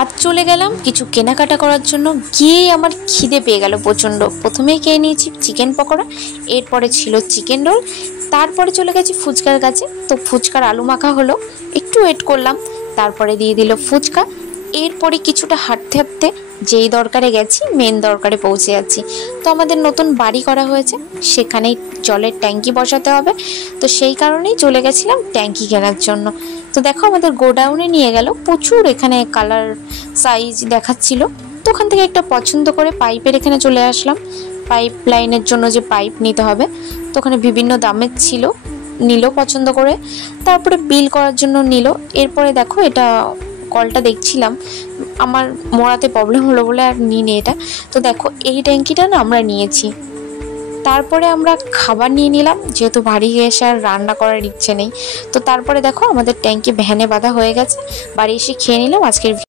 আজ চলে গেলাম কিছু কেনাকাটা করার জন্য। গিয়েই আমার খিদে পেয়ে গেল প্রচণ্ড। প্রথমেই খেয়ে নিয়েছি চিকেন পকোড়া, এরপরে ছিল চিকেন রোল, তারপরে চলে গেছি ফুচকার কাছে। তো ফুচকার আলু মাখা হলো, একটু ওয়েট করলাম, তারপরে দিয়ে দিল ফুচকা। এরপরে কিছুটা হাঁটতে হাঁটতে যেই দরকারে গেছি মেন দরকারে পৌঁছে যাচ্ছি। তো আমাদের নতুন বাড়ি করা হয়েছে, সেখানেই জলের ট্যাঙ্কি বসাতে হবে, তো সেই কারণেই চলে গেছিলাম ট্যাঙ্কি কেনার জন্য। তো দেখো আমাদের গোডাউনে নিয়ে গেল, প্রচুর এখানে কালার সাইজ দেখাচ্ছিল। তো ওখান থেকে একটা পছন্দ করে পাইপের এখানে চলে আসলাম। পাইপ লাইনের জন্য যে পাইপ নিতে হবে, তো ওখানে বিভিন্ন দামের ছিল, নিল পছন্দ করে, তারপরে বিল করার জন্য নিল। এরপরে দেখো এটা কলটা দেখছিলাম, আমার মোড়াতে প্রবলেম হলো বলে আর নিই এটা। তো দেখো এই ট্যাঙ্কিটা না আমরা নিয়েছি। তারপরে আমরা খাবার নিয়ে নিলাম, যেহেতু বাড়ি এসে আর রান্না করার ইচ্ছে নেই। তো তারপরে দেখো আমাদের ট্যাঙ্কি ভ্যানে বাঁধা হয়ে গেছে, বাড়ি এসে খেয়ে নিলাম। আজকের